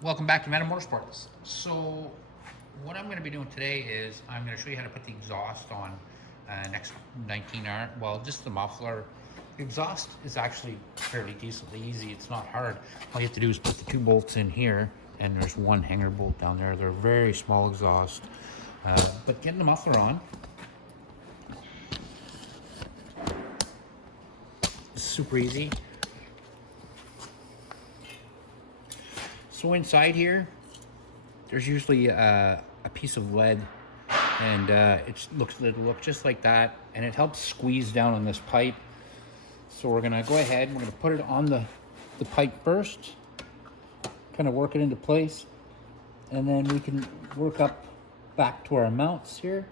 Welcome back to Venom Motorsports. So what I'm going to be doing today is I'm going to show you how to put the exhaust on next 19R. Well, just the muffler. The exhaust is actually fairly decently easy. It's not hard. All you have to do is put the two bolts in here, and there's one hanger bolt down there. They're very small exhaust. But getting the muffler on is super easy. So inside here, there's usually a piece of lead, and it'll look just like that, and it helps squeeze down on this pipe. So we're gonna go ahead and we're gonna put it on the pipe first, kind of work it into place, and then we can work up back to our mounts here.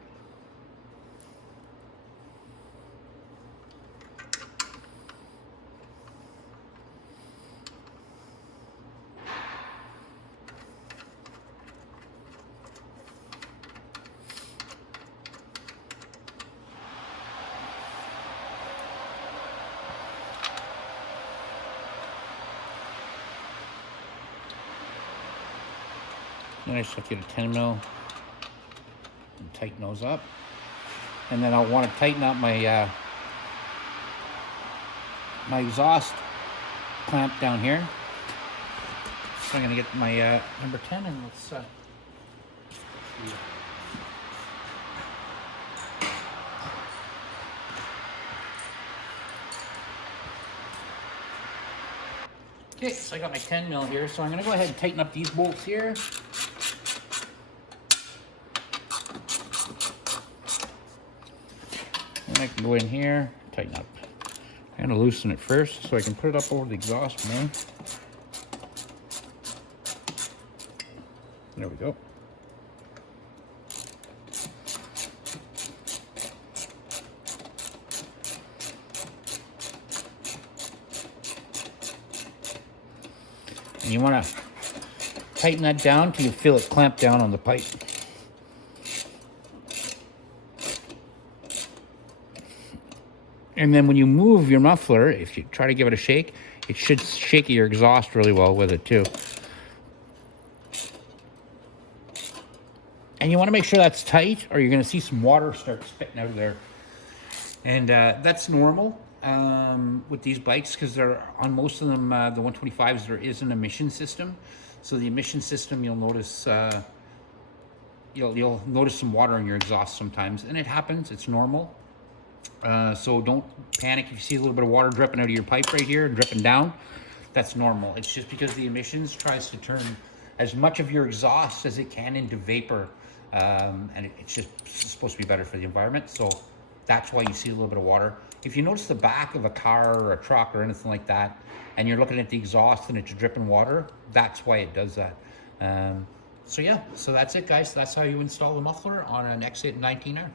Then I just have to get a 10 mil and tighten those up. And then I'll want to tighten up my my exhaust clamp down here. So I'm going to get my number 10 and let's see. Okay, so I got my 10 mil here, so I'm going to go ahead and tighten up these bolts here. And I can go in here, tighten up. I'm going to loosen it first so I can put it up over the exhaust main. There we go. And you want to tighten that down till you feel it clamp down on the pipe. And then when you move your muffler, if you try to give it a shake, it should shake your exhaust really well with it too. And you want to make sure that's tight, or you're going to see some water start spitting out of there. And that's normal with these bikes, because they're on most of them, the 125s, there is an emission system. So the emission system, you'll notice you'll notice some water in your exhaust sometimes, and it happens. It's normal. So don't panic if you see a little bit of water dripping out of your pipe right here, dripping down. That's normal. It's just because the emissions tries to turn as much of your exhaust as it can into vapor, and it's just supposed to be better for the environment. So that's why you see a little bit of water. If you notice the back of a car or a truck or anything like that, and you're looking at the exhaust and it's dripping water, that's why it does that. So yeah, so that's it, guys. That's how you install the muffler on an X19R.